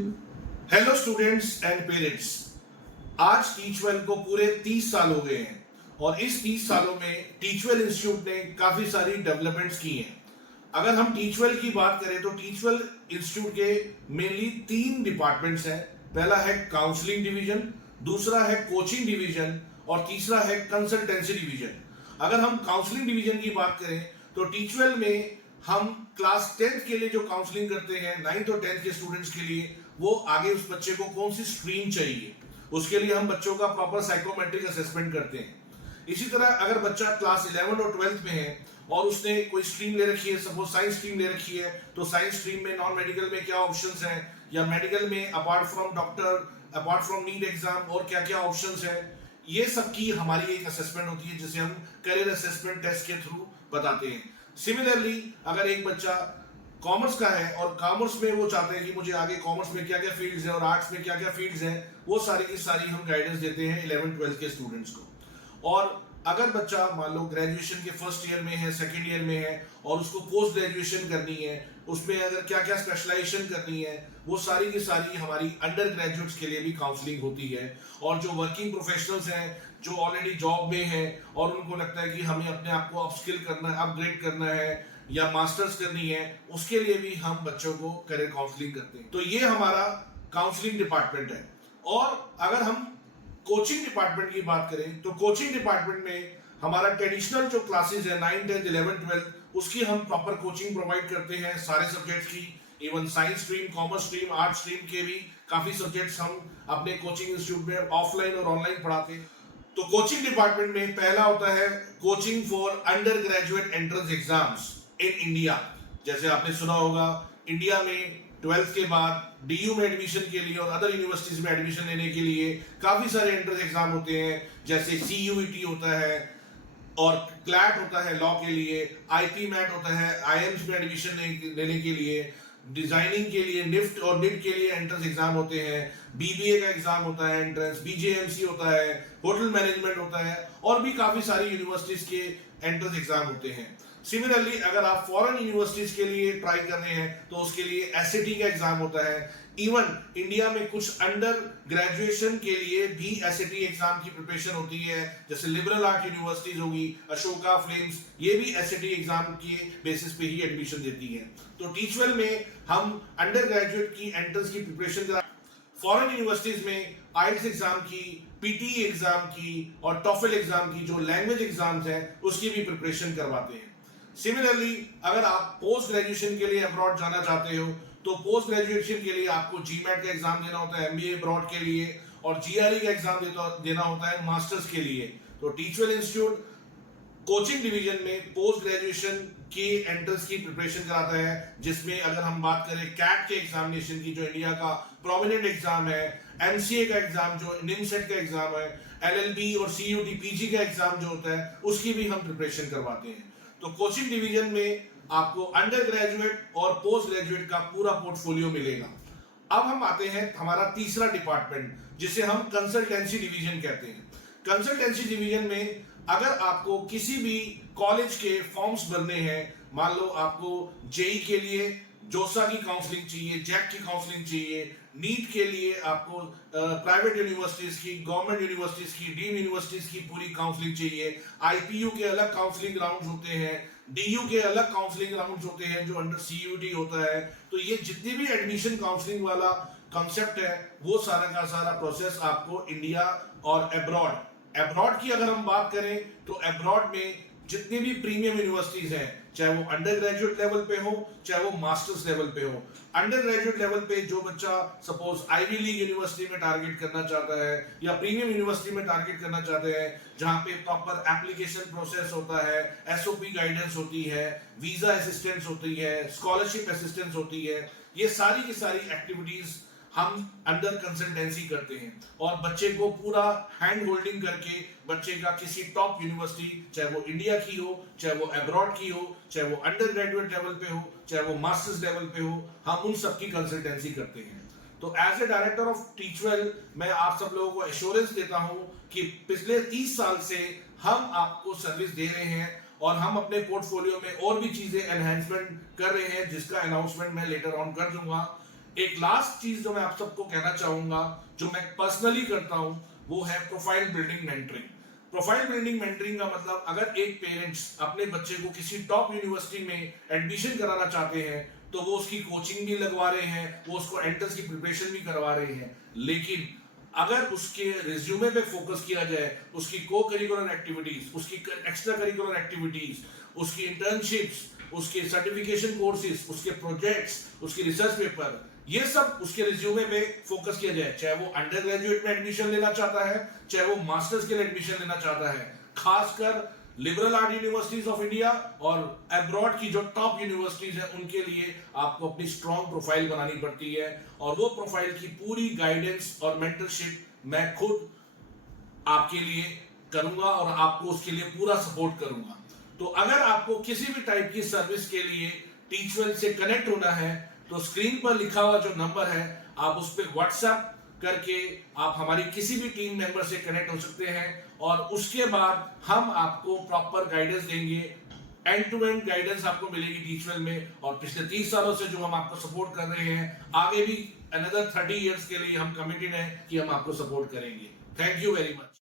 Hello students and parents. आज टीचवेल को पूरे 30 साल हो गए हैं और इस 30 सालों में टीचवेल इंस्टीट्यूट ने काफी सारी डेवलपमेंट्स की हैं। अगर हम टीचवेल की बात करें तो टीचवेल इंस्टीट्यूट के मेनली 3 डिपार्टमेंट्स हैं। पहला है काउंसलिंग डिवीजन, दूसरा है कोचिंग डिवीजन और तीसरा है कंसल्टेंसी डिवीजन। अगर हम काउंसलिंग डिवीजन की बात करें तो टीचवेल में हम क्लास 10th के लिए जो काउंसलिंग करते हैं 9th और 10th के स्टूडेंट्स के लिए, वो आगे उस बच्चे को कौन सी स्ट्रीम चाहिए उसके लिए हम बच्चों का प्रॉपर साइकोमेट्रिक असेसमेंट करते हैं। इसी तरह अगर बच्चा क्लास 11 और 12th में है और उसने कोई स्ट्रीम ले रखी है, सपोज साइंस स्ट्रीम ले रखी है, तो साइंस स्ट्रीम में नॉन मेडिकल में क्या ऑप्शंस हैं, या मेडिकल में apart from doctor, apart from NEET exam और क्या क्या ऑप्शंस हैं, ये सब की हमारी एक असेसमेंट होती है जिसे हम करियर असेसमेंट टेस्ट के थ्रू बताते हैं। सिमिलरली अगर एक बच्चा कॉमर्स का है और कॉमर्स में वो चाहते हैं कि मुझे आगे कॉमर्स में क्या क्या फील्ड्स हैं और आर्ट्स में क्या क्या फील्ड्स हैं, वो सारी की सारी हम गाइडेंस देते हैं 11th-12th के स्टूडेंट्स को। और अगर बच्चा मान लो ग्रेजुएशन के फर्स्ट ईयर में है, सेकेंड ईयर में है और उसको पोस्ट ग्रेजुएशन करनी है, उसमें अगर क्या क्या स्पेशलाइजेशन करनी है, वो सारी की सारी हमारी अंडर ग्रेजुएट्स के लिए भी काउंसलिंग होती है। और जो वर्किंग प्रोफेशनल्स हैं, जो ऑलरेडी जॉब में हैं और उनको लगता है कि हमें अपने आप को अपस्किल करना है, अपग्रेड करना है या मास्टर्स करनी है, उसके लिए भी हम बच्चों को करियर काउंसलिंग करते हैं। तो ये हमारा काउंसलिंग डिपार्टमेंट है। और अगर हम कोचिंग डिपार्टमेंट की बात करें तो कोचिंग डिपार्टमेंट में हमारा ट्रेडिशनल जो क्लासेस है 9, 10, 11, 12, उसकी हम प्रॉपर कोचिंग प्रोवाइड करते हैं सारे सब्जेक्ट्स की। Even science stream, commerce stream, art stream के भी काफी सब्जेक्ट्स हम अपने कोचिंग इंस्टीट्यूट में ऑफलाइन और ऑनलाइन पढ़ाते हैं। तो कोचिंग डिपार्टमेंट में पहला होता है coaching for under graduate entrance exams in India. जैसे आपने सुना होगा, इंडिया में 12th के बाद डीयू में एडमिशन के लिए और अदर यूनिवर्सिटीज में एडमिशन लेने के लिए काफी सारे एंट्रेंस एग्जाम होते हैं। जैसे CUET होता है और क्लैट होता है लॉ के लिए, IP मैट होता है IIMs में एडमिशन लेने के लिए, डिजाइनिंग के लिए निफ्ट और निट के लिए एंट्रेंस एग्जाम होते हैं, BBA का एग्जाम होता है एंट्रेंस, BJMC होता है, होटल मैनेजमेंट होता है और भी काफी सारी यूनिवर्सिटीज के एंट्रेंस एग्जाम होते हैं। सिमिलरली अगर आप फॉरेन यूनिवर्सिटीज के लिए ट्राई कर रहे हैं तो उसके लिए SAT का एग्जाम होता है। इवन इंडिया में कुछ अंडर ग्रेजुएशन के लिए भी SAT एग्जाम की प्रिपरेशन होती है, जैसे लिबरल आर्ट यूनिवर्सिटीज होगी, अशोका, फ्लेम्स, ये भी SAT एग्जाम के बेसिस पे ही एडमिशन देती है। तो टीचवेल में हम अंडर ग्रेजुएट की एंट्रेंस की प्रिपरेशन करा, फॉरेन यूनिवर्सिटीज में IELTS एग्जाम की, PTE एग्जाम की और TOEFL एग्जाम की जो लैंग्वेज एग्जाम्स हैं उसकी भी प्रिपरेशन करवाते हैं। सिमिलरली अगर आप पोस्ट ग्रेजुएशन के लिए अब्रॉड जाना चाहते हो तो पोस्ट ग्रेजुएशन के लिए आपको GMAT का एग्जाम देना होता है MBA अब्रॉड के लिए, और GRE का एग्जाम देना होता है मास्टर्स के लिए। तो टीचवेल इंस्टीट्यूट कोचिंग डिवीजन में पोस्ट ग्रेजुएशन के एंट्रेंस की प्रिपरेशन कराता है, जिसमें अगर हम बात करें कैट के एग्जामिनेशन की जो इंडिया का प्रोमिनेंट एग्जाम है, MCA का एग्जाम जो NIMSET का एग्जाम है, LLB और CUT PG का एग्जाम जो होता है उसकी भी हम प्रिपरेशन करवाते हैं। तो कोचिंग डिवीजन में आपको अंडर ग्रेजुएट और पोस्ट ग्रेजुएट का पूरा पोर्टफोलियो मिलेगा। अब हम आते हैं हमारा तीसरा डिपार्टमेंट जिसे हम कंसल्टेंसी डिवीजन कहते हैं। कंसल्टेंसी डिवीजन में अगर आपको किसी भी कॉलेज के फॉर्म्स भरने हैं, मान लो आपको JEE के लिए जोसा की काउंसलिंग चाहिए, जैक की काउंसलिंग चाहिए, नीट के लिए आपको प्राइवेट यूनिवर्सिटीज की, गवर्नमेंट यूनिवर्सिटीज की, डीम्ड यूनिवर्सिटीज की पूरी काउंसलिंग चाहिए, IPU के अलग काउंसलिंग राउंड्स होते हैं, DU के अलग काउंसलिंग राउंड्स होते हैं जो अंडर CUT होता है। तो ये जितनी भी एडमिशन काउंसलिंग वाला कॉन्सेप्ट है वो सारा का सारा प्रोसेस आपको इंडिया और अब्रॉड की अगर हम बात करें तो अब्रॉड में जितनी भी प्रीमियम यूनिवर्सिटीज हैं, चाहे वो अंडर ग्रेजुएट लेवल पे हो चाहे वो मास्टर्स लेवल पे हो, अंडर ग्रेजुएट लेवल पे जो बच्चा सपोज आईवी लीग यूनिवर्सिटी में टारगेट करना चाहता है या प्रीमियम यूनिवर्सिटी में टारगेट करना चाहते हैं जहां पे प्रॉपर एप्लीकेशन प्रोसेस होता है, SOP गाइडेंस होती है, वीजा असिस्टेंस होती है, स्कॉलरशिप असिस्टेंस होती है, ये सारी की सारी एक्टिविटीज हम अंडर कंसल्टेंसी करते हैं और बच्चे को पूरा हैंड होल्डिंग करके बच्चे का किसी टॉप यूनिवर्सिटी, चाहे वो इंडिया की हो, चाहे वो अब्रॉड की हो, चाहे वो अंडर ग्रेजुएट लेवल पे हो, चाहे वो मास्टर्स लेवल पे हो, हम उन सब की कंसल्टेंसी करते हैं। तो एज ए डायरेक्टर ऑफ टीचवेल मैं आप सब लोगों को एश्योरेंस देता हूं कि पिछले 30 साल से हम आपको सर्विस दे रहे हैं और हम अपने पोर्टफोलियो में और भी चीजें एनहांसमेंट कर रहे हैं जिसका अनाउंसमेंट मैं लेटर ऑन कर दूंगा। एक लास्ट चीज जो मैं आप सबको कहना चाहूंगा, जो मैं पर्सनली करता हूं, वो है profile building mentoring. Profile building mentoring का मतलब, अगर एक पेरेंट्स अपने बच्चे को किसी टॉप यूनिवर्सिटी में एडमिशन कराना चाहते हैं तो वो उसकी कोचिंग भी लगवा रहे हैं, वो उसको एंट्रेंस की प्रिपरेशन भी करवा रहे हैं, लेकिन अगर उसके रिज्यूमे पे फोकस किया जाए, उसकी को करिकुलर एक्टिविटीज, उसकी एक्स्ट्रा करिकुलर एक्टिविटीज, उसकी इंटर्नशिप्स, उसके सर्टिफिकेशन कोर्सेज, उसके प्रोजेक्ट्स, उसके रिसर्च पेपर, ये सब उसके रिज्यूमे पे फोकस किया जाए, चाहे वो अंडर ग्रेजुएट में एडमिशन लेना चाहता है, चाहे वो मास्टर्स के लिए एडमिशन लेना चाहता है, खासकर liberal art universities of India और अब्रॉड की जो टॉप यूनिवर्सिटीज हैं, उनके लिए आपको अपनी स्ट्रॉन्ग प्रोफाइल बनानी पड़ती है, और वो प्रोफाइल की पूरी गाइडेंस और मेंटरशिप मैं खुद आपके लिए करूंगा और आपको उसके लिए पूरा सपोर्ट करूंगा। तो अगर आपको किसी भी टाइप की सर्विस के लिए टीचवेल से कनेक्ट होना है, तो स्क्रीन पर लिखा हुआ जो नंबर है, आप उस पर व्हाट्सएप करके आप हमारी किसी भी टीम मेंबर से कनेक्ट हो सकते हैं, और उसके बाद हम आपको प्रॉपर गाइडेंस देंगे। एंड टू एंड गाइडेंस आपको मिलेगी टीचवेल में, और पिछले 30 सालों से जो हम आपको सपोर्ट कर रहे हैं, आगे भी अनदर 30 इयर्स के लिए हम कमिटेड हैं कि हम आपको सपोर्ट करेंगे। Thank you very much.